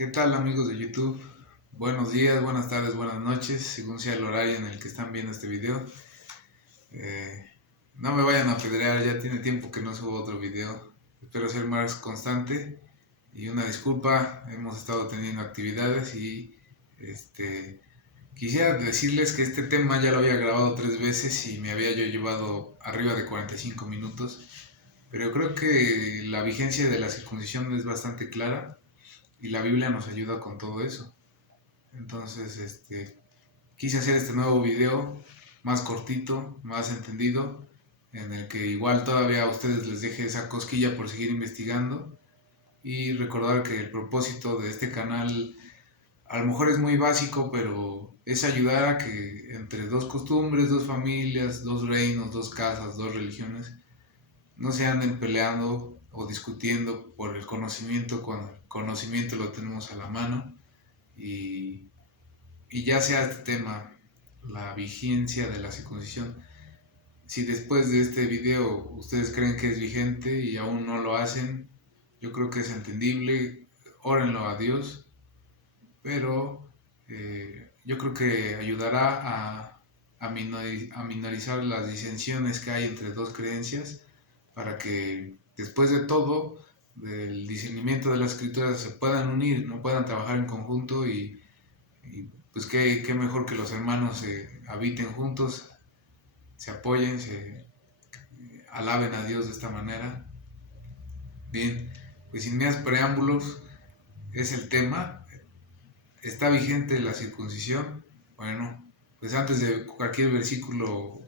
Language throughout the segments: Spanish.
¿Qué tal amigos de YouTube? Buenos días, buenas tardes, buenas noches, según sea el horario en el que están viendo este video. Eh, no me vayan a apedrear, ya tiene tiempo que no subo otro video. Espero ser más constante y una disculpa, hemos estado teniendo actividades y quisiera decirles que este tema ya lo había grabado 3 veces y me había yo llevado arriba de 45 minutos, pero creo que la vigencia de la circuncisión es bastante clara y la Biblia nos ayuda con todo eso. Entonces, quise hacer este nuevo video más cortito, más entendido, en el que igual todavía a ustedes les deje esa cosquilla por seguir investigando y recordar que el propósito de este canal a lo mejor es muy básico, pero es ayudar a que entre dos costumbres, dos familias, dos reinos, dos casas, dos religiones, no se anden peleando o discutiendo por el conocimiento cuando el conocimiento lo tenemos a la mano y ya sea este tema, la vigencia de la circuncisión. Si después de este video ustedes creen que es vigente y aún no lo hacen, yo creo que es entendible, órenlo a Dios, pero yo creo que ayudará a minorizar las disensiones que hay entre dos creencias para que después de todo, del discernimiento de las escrituras, se puedan unir, no puedan trabajar en conjunto y pues qué mejor que los hermanos se habiten juntos, se apoyen, se alaben a Dios de esta manera. Bien, pues sin más preámbulos, es el tema. ¿Está vigente la circuncisión? Bueno, pues antes de cualquier versículo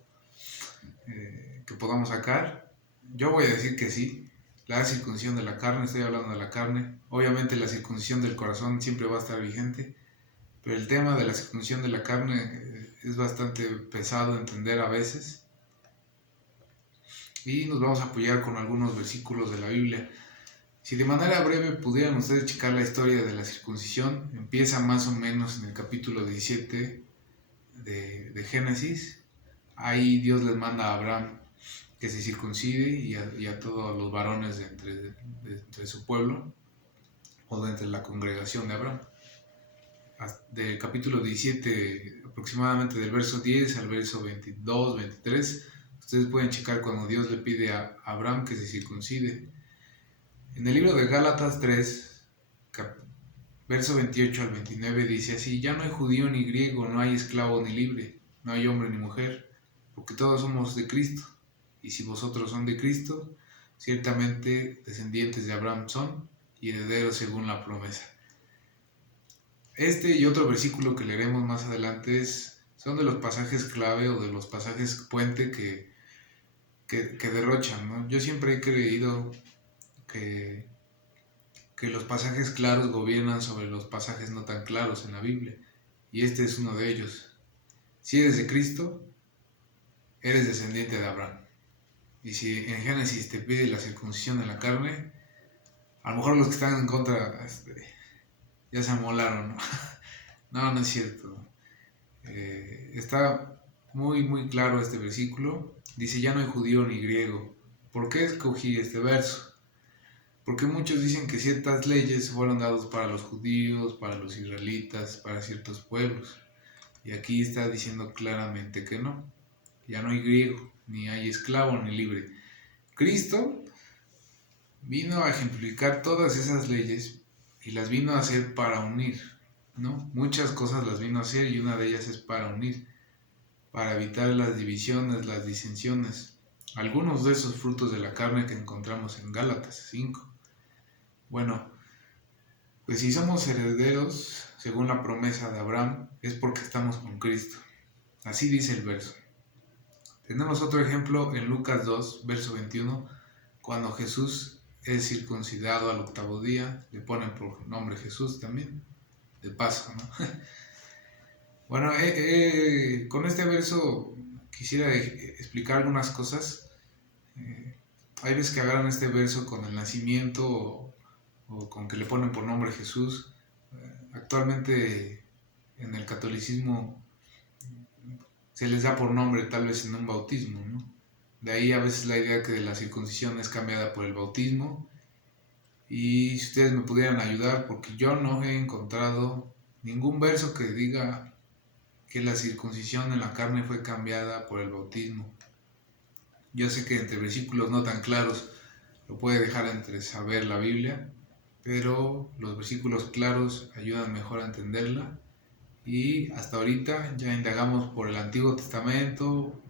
que podamos sacar, yo voy a decir que sí. La circuncisión de la carne, estoy hablando de la carne. Obviamente la circuncisión del corazón siempre va a estar vigente. Pero el tema de la circuncisión de la carne es bastante pesado de entender a veces. Y nos vamos a apoyar con algunos versículos de la Biblia. Si de manera breve pudieran ustedes checar la historia de la circuncisión, empieza más o menos en el capítulo 17 de Génesis. Ahí Dios les manda a Abraham que se circuncide y a todos los varones de entre su pueblo o de entre la congregación de Abraham. Del capítulo 17, aproximadamente del verso 10 al verso 22, 23, ustedes pueden checar cuando Dios le pide a Abraham que se circuncide. En el libro de Gálatas 3, verso 28 al 29 dice así: ya no hay judío ni griego, no hay esclavo ni libre, no hay hombre ni mujer, porque todos somos de Cristo. Y si vosotros son de Cristo, ciertamente descendientes de Abraham son y herederos según la promesa. Este y otro versículo que leeremos más adelante son de los pasajes clave o de los pasajes puente que derrochan, ¿no? Yo siempre he creído que los pasajes claros gobiernan sobre los pasajes no tan claros en la Biblia, y este es uno de ellos. Si eres de Cristo, eres descendiente de Abraham. Y si en Génesis te pide la circuncisión de la carne, a lo mejor los que están en contra ya se amolaron, ¿no? No, no es cierto. Está muy claro este versículo. Dice: ya no hay judío ni griego. ¿Por qué escogí este verso? Porque muchos dicen que ciertas leyes fueron dadas para los judíos, para los israelitas, para ciertos pueblos. Y aquí está diciendo claramente que no. Ya no hay griego, ni hay esclavo ni libre. Cristo vino a ejemplificar todas esas leyes y las vino a hacer para unir, ¿no? Muchas cosas las vino a hacer y una de ellas es para unir, para evitar las divisiones, las disensiones. Algunos de esos frutos de la carne que encontramos en Gálatas 5. Bueno, pues si somos herederos, según la promesa de Abraham, es porque estamos con Cristo. Así dice el verso. Tenemos otro ejemplo en Lucas 2, verso 21, cuando Jesús es circuncidado al 8º día, le ponen por nombre Jesús también, de paso, ¿no? Bueno, con este verso quisiera explicar algunas cosas. Hay veces que agarran este verso con el nacimiento o con que le ponen por nombre Jesús. Actualmente en el catolicismo se les da por nombre tal vez en un bautismo, ¿no? De ahí a veces la idea que la circuncisión es cambiada por el bautismo y si ustedes me pudieran ayudar, porque yo no he encontrado ningún verso que diga que la circuncisión en la carne fue cambiada por el bautismo. Yo sé que entre versículos no tan claros lo puede dejar entresaber la Biblia, pero los versículos claros ayudan mejor a entenderla. Y hasta ahorita ya indagamos por el Antiguo Testamento,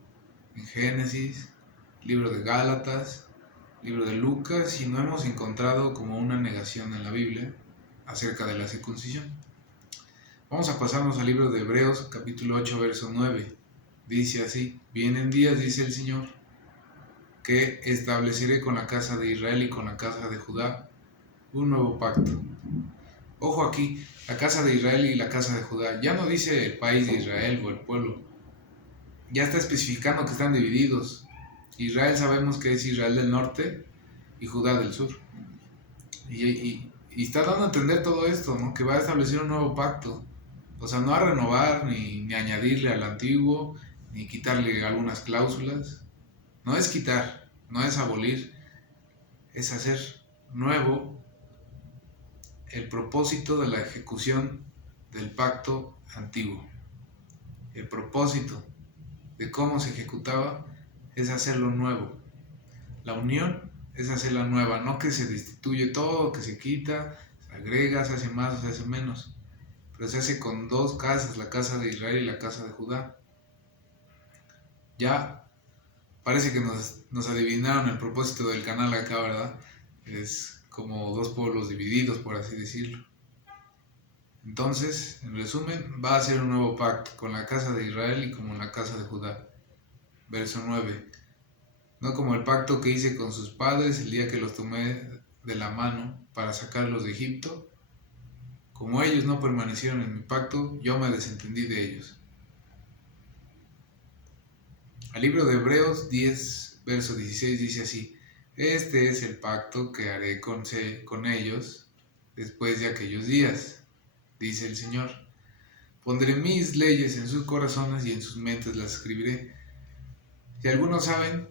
en Génesis, libro de Gálatas, libro de Lucas, y no hemos encontrado como una negación en la Biblia acerca de la circuncisión. Vamos a pasarnos al libro de Hebreos, capítulo 8, verso 9. Dice así: vienen días, dice el Señor, que estableceré con la casa de Israel y con la casa de Judá un nuevo pacto. Ojo aquí, la casa de Israel y la casa de Judá. Ya no dice el país de Israel o el pueblo. Ya está especificando que están divididos. Israel sabemos que es Israel del norte y Judá del sur. Y está dando a entender todo esto, ¿no? Que va a establecer un nuevo pacto. O sea, no a renovar ni añadirle al antiguo, ni quitarle algunas cláusulas. No es quitar, no es abolir, es hacer nuevo el propósito de la ejecución del pacto antiguo. El propósito de cómo se ejecutaba es hacerlo nuevo. La unión es hacerla nueva, no que se destituye todo, que se quita, se agrega, se hace más o se hace menos. Pero se hace con dos casas, la casa de Israel y la casa de Judá. Ya parece que nos adivinaron el propósito del canal acá, ¿verdad? Es como dos pueblos divididos, por así decirlo. Entonces, en resumen, va a ser un nuevo pacto con la casa de Israel y con la casa de Judá. Verso 9. No como el pacto que hice con sus padres el día que los tomé de la mano para sacarlos de Egipto. Como ellos no permanecieron en mi pacto, yo me desentendí de ellos. Al libro de Hebreos 10, verso 16 dice así: este es el pacto que haré con ellos después de aquellos días, dice el Señor. Pondré mis leyes en sus corazones y en sus mentes las escribiré. Si algunos saben,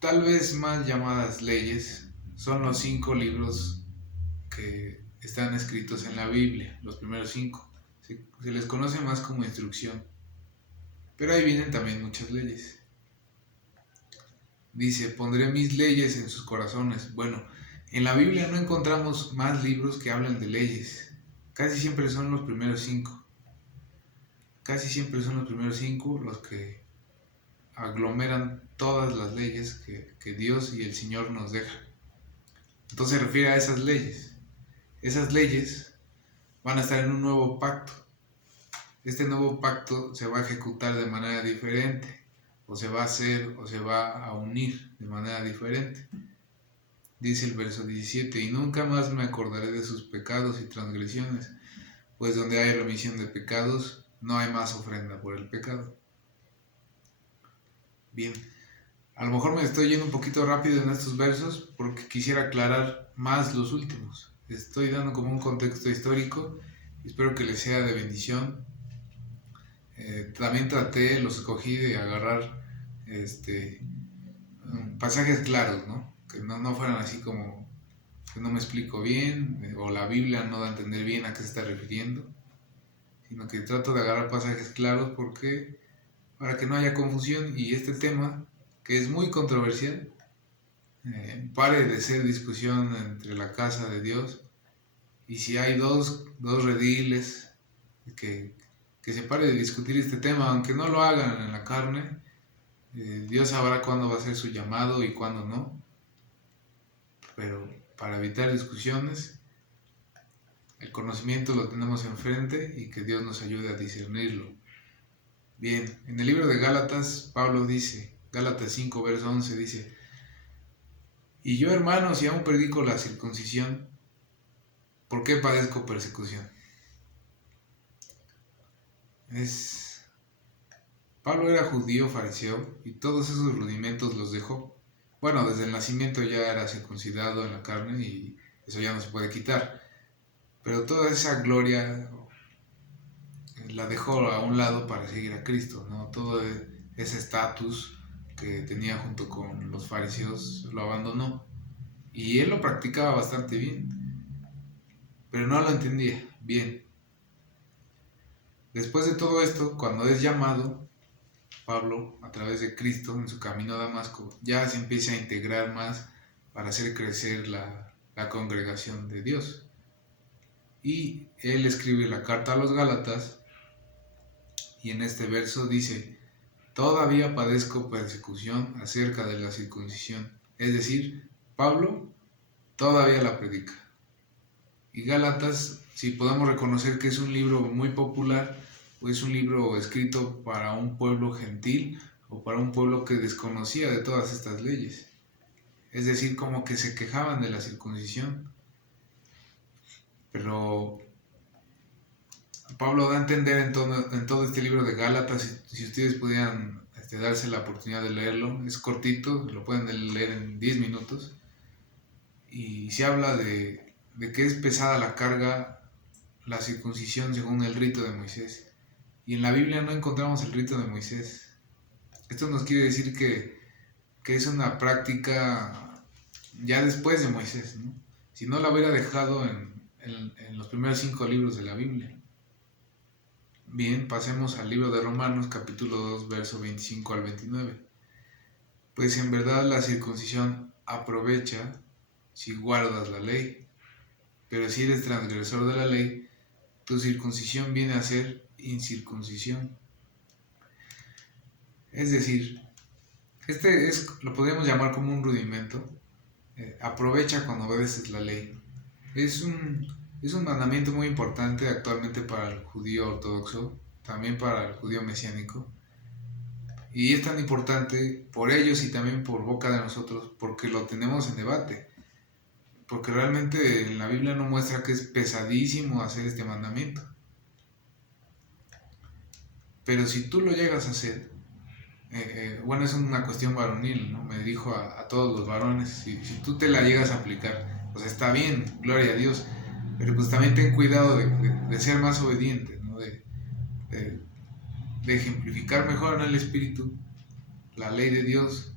tal vez mal llamadas leyes son los 5 libros que están escritos en la Biblia, los primeros 5. Se les conoce más como instrucción, pero ahí vienen también muchas leyes. Dice: pondré mis leyes en sus corazones. Bueno, en la Biblia no encontramos más libros que hablan de leyes. Casi siempre son los primeros 5. Casi siempre son los primeros 5 los que aglomeran todas las leyes que Dios y el Señor nos dejan. Entonces se refiere a esas leyes. Esas leyes van a estar en un nuevo pacto. Este nuevo pacto se va a ejecutar de manera diferente, o se va a hacer o se va a unir de manera diferente. Dice el verso 17: y nunca más me acordaré de sus pecados y transgresiones, pues donde hay remisión de pecados, no hay más ofrenda por el pecado. Bien, a lo mejor me estoy yendo un poquito rápido en estos versos porque quisiera aclarar más los últimos. Estoy dando como un contexto histórico y espero que les sea de bendición. También los escogí de agarrar pasajes claros, ¿no? Que no fueran así como que no me explico bien, o la Biblia no da a entender bien a qué se está refiriendo, sino que trato de agarrar pasajes claros porque para que no haya confusión y este tema, que es muy controversial, pare de ser discusión entre la casa de Dios, y si hay dos rediles que se pare de discutir este tema, aunque no lo hagan en la carne. Dios sabrá cuándo va a ser su llamado y cuándo no, pero para evitar discusiones, el conocimiento lo tenemos enfrente y que Dios nos ayude a discernirlo. Bien, en el libro de Gálatas, Pablo dice, Gálatas 5, verso 11 dice: y yo, hermanos, si aún predico la circuncisión, ¿por qué padezco persecución? Pablo era judío fariseo y todos esos rudimentos los dejó. Bueno, desde el nacimiento ya era circuncidado en la carne y eso ya no se puede quitar. Pero toda esa gloria la dejó a un lado para seguir a Cristo, ¿no? Todo ese estatus que tenía junto con los fariseos lo abandonó. y él lo practicaba bastante bien, pero no lo entendía bien. Después de todo esto, cuando es llamado, Pablo, a través de Cristo, en su camino a Damasco, ya se empieza a integrar más para hacer crecer la congregación de Dios. Y él escribe la carta a los Gálatas, y en este verso dice: todavía padezco persecución acerca de la circuncisión. Es decir, Pablo todavía la predica. Y Gálatas, si podemos reconocer que es un libro muy popular, o es un libro escrito para un pueblo gentil o para un pueblo que desconocía de todas estas leyes. Es decir, como que se quejaban de la circuncisión. Pero Pablo da a entender en todo este libro de Gálatas, si ustedes pudieran darse la oportunidad de leerlo, es cortito, lo pueden leer en 10 minutos, y se habla de que es pesada la carga, la circuncisión según el rito de Moisés. Y en la Biblia no encontramos el rito de Moisés. Esto nos quiere decir que es una práctica ya después de Moisés, ¿no? Si no la hubiera dejado en los primeros 5 libros de la Biblia. Bien, pasemos al libro de Romanos, capítulo 2, verso 25 al 29. Pues en verdad la circuncisión aprovecha si guardas la ley, pero si eres transgresor de la ley, tu circuncisión viene a ser incircuncisión. Es decir, lo podríamos llamar como un rudimento. Aprovecha cuando obedeces la ley. Es un mandamiento muy importante actualmente para el judío ortodoxo, también para el judío mesiánico. Y es tan importante por ellos y también por boca de nosotros, porque lo tenemos en debate. Porque realmente en la Biblia no muestra que es pesadísimo hacer este mandamiento. Pero si tú lo llegas a hacer, bueno, es una cuestión varonil, ¿no? Me dijo a todos los varones: si tú te la llegas a aplicar, pues está bien, gloria a Dios, pero pues también ten cuidado de ser más obediente, ¿no? De ejemplificar mejor en el Espíritu la ley de Dios,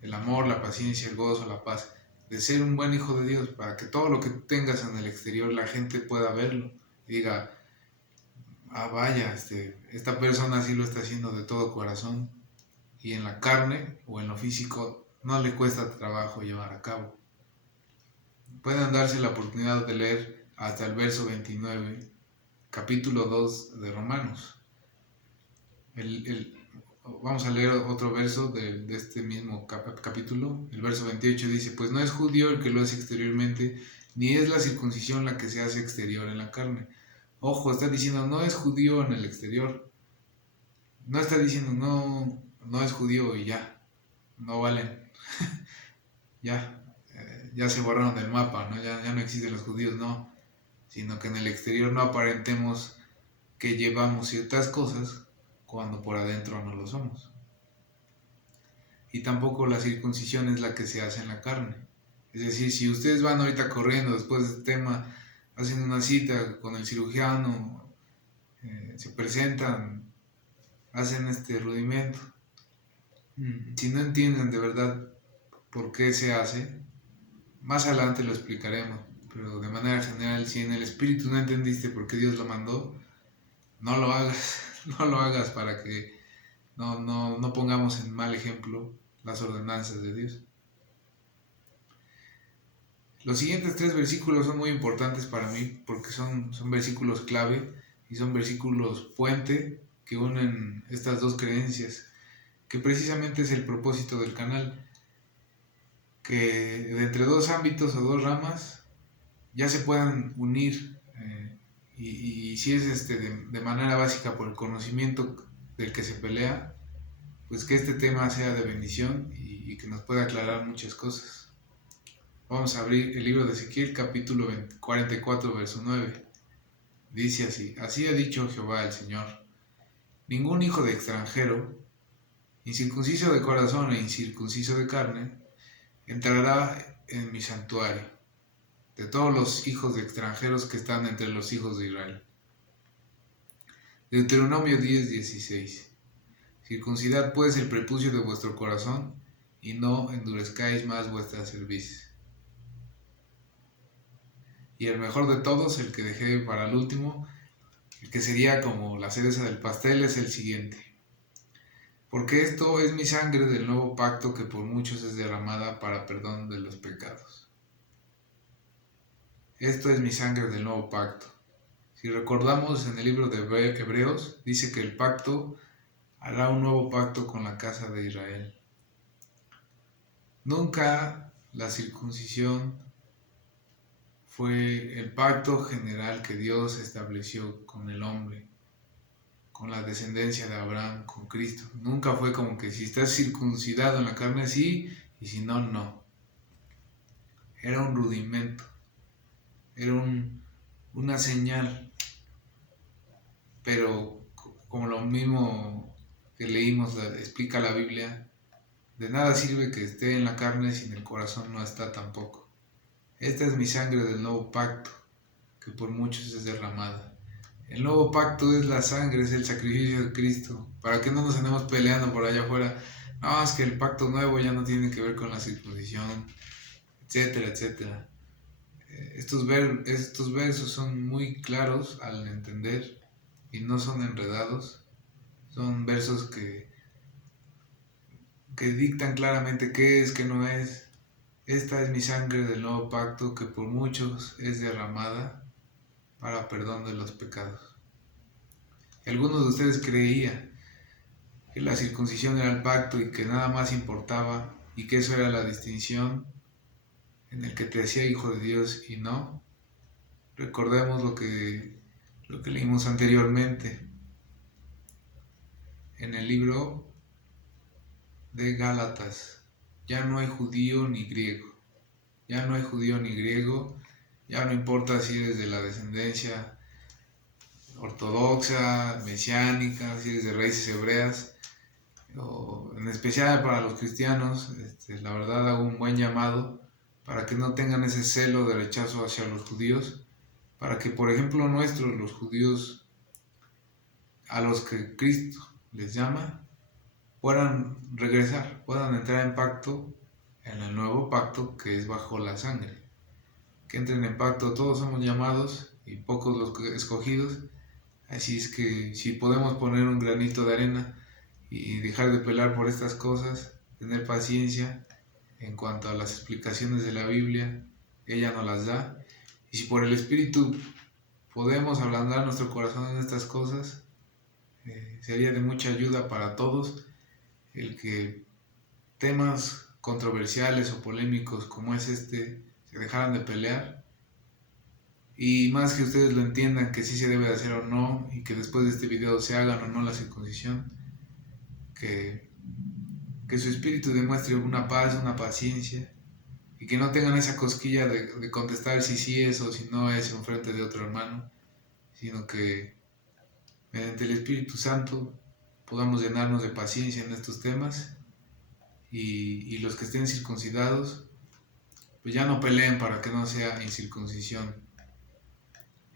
el amor, la paciencia, el gozo, la paz, de ser un buen hijo de Dios, para que todo lo que tengas en el exterior la gente pueda verlo y diga: ah, vaya, esta persona sí lo está haciendo de todo corazón, y en la carne o en lo físico no le cuesta trabajo llevar a cabo. Pueden darse la oportunidad de leer hasta el verso 29, capítulo 2 de Romanos. Vamos a leer otro verso de este mismo capítulo. El verso 28 dice: pues no es judío el que lo hace exteriormente, ni es la circuncisión la que se hace exterior en la carne. Ojo, está diciendo no es judío en el exterior. No está diciendo no es judío y ya, no valen. ya se borraron del mapa, ¿no? Ya no existen los judíos, no. Sino que en el exterior no aparentemos que llevamos ciertas cosas cuando por adentro no lo somos. Y tampoco la circuncisión es la que se hace en la carne. Es decir, si ustedes van ahorita corriendo después de este tema, hacen una cita con el cirujano, se presentan, hacen este rudimento. Si no entienden de verdad por qué se hace, más adelante lo explicaremos, pero de manera general, si en el Espíritu no entendiste por qué Dios lo mandó, no lo hagas, no lo hagas, para que no pongamos en mal ejemplo las ordenanzas de Dios. Los siguientes 3 versículos son muy importantes para mí, porque son versículos clave y son versículos puente que unen estas dos creencias, que precisamente es el propósito del canal, que de entre 2 ámbitos o 2 ramas ya se puedan unir, y si es de manera básica por el conocimiento del que se pelea, pues que este tema sea de bendición y que nos pueda aclarar muchas cosas. Vamos a abrir el libro de Ezequiel, capítulo 44, verso 9. Dice así: así ha dicho Jehová el Señor: ningún hijo de extranjero, incircunciso de corazón e incircunciso de carne, entrará en mi santuario, de todos los hijos de extranjeros que están entre los hijos de Israel. Deuteronomio 10:16. Circuncidad pues el prepucio de vuestro corazón, y no endurezcáis más vuestra cerviz. Y el mejor de todos, el que dejé para el último, el que sería como la cereza del pastel, es el siguiente. Porque esto es mi sangre del nuevo pacto que por muchos es derramada para perdón de los pecados. Esto es mi sangre del nuevo pacto. Si recordamos en el libro de Hebreos, dice que el pacto hará un nuevo pacto con la casa de Israel. Nunca la circuncisión fue el pacto general que Dios estableció con el hombre, con la descendencia de Abraham, con Cristo. Nunca fue como que si estás circuncidado en la carne, sí, y si no, no. Era un rudimento, era una señal, pero como lo mismo que leímos, explica la Biblia, de nada sirve que esté en la carne si en el corazón no está tampoco. Esta es mi sangre del nuevo pacto, que por muchos es derramada. El nuevo pacto es la sangre, es el sacrificio de Cristo, para que no nos andemos peleando por allá afuera. No, es que el pacto nuevo ya no tiene que ver con la circuncisión, etcétera, etcétera. Estos versos son muy claros al entender y no son enredados. Son versos que dictan claramente qué es, qué no es. Esta es mi sangre del nuevo pacto que por muchos es derramada para perdón de los pecados. Y algunos de ustedes creían que la circuncisión era el pacto y que nada más importaba y que eso era la distinción en el que te hacía hijo de Dios y no. Recordemos lo que leímos anteriormente en el libro de Gálatas. Ya no hay judío ni griego. Ya no hay judío ni griego. Ya no importa si eres de la descendencia ortodoxa, mesiánica, si eres de raíces hebreas, o en especial para los cristianos, la verdad hago un buen llamado para que no tengan ese celo de rechazo hacia los judíos, para que por ejemplo los judíos a los que Cristo les llama, puedan regresar, puedan entrar en pacto, en el nuevo pacto que es bajo la sangre. Que entren en pacto, todos somos llamados y pocos los escogidos, así es que si podemos poner un granito de arena y dejar de pelear por estas cosas, tener paciencia en cuanto a las explicaciones de la Biblia, ella nos las da, y si por el Espíritu podemos ablandar nuestro corazón en estas cosas, sería de mucha ayuda para todos el que temas controversiales o polémicos como es se dejaran de pelear, y más que ustedes lo entiendan que sí se debe de hacer o no, y que después de este video se hagan o no la circuncisión, que su espíritu demuestre una paz, una paciencia, y que no tengan esa cosquilla de contestar si sí es o si no es en frente de otro hermano, sino que mediante el Espíritu Santo podamos llenarnos de paciencia en estos temas, y los que estén circuncidados pues ya no peleen para que no sea incircuncisión.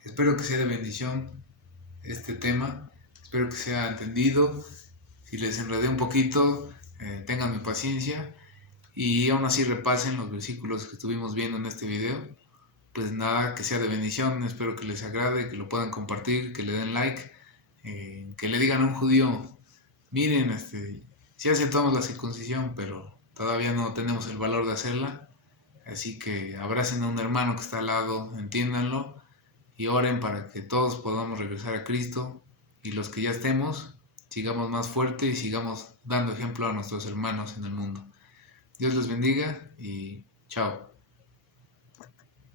Espero que sea de bendición este tema, espero que sea entendido. Si les enredé un poquito, tengan mi paciencia y aún así repasen los versículos que estuvimos viendo en este video. Pues nada, que sea de bendición, espero que les agrade, que lo puedan compartir, que le den like, que le digan a un judío, miren, sí aceptamos la circuncisión, pero todavía no tenemos el valor de hacerla, así que abracen a un hermano que está al lado, entiéndanlo y oren para que todos podamos regresar a Cristo, y los que ya estemos, sigamos más fuerte y sigamos dando ejemplo a nuestros hermanos en el mundo. Dios los bendiga y chao.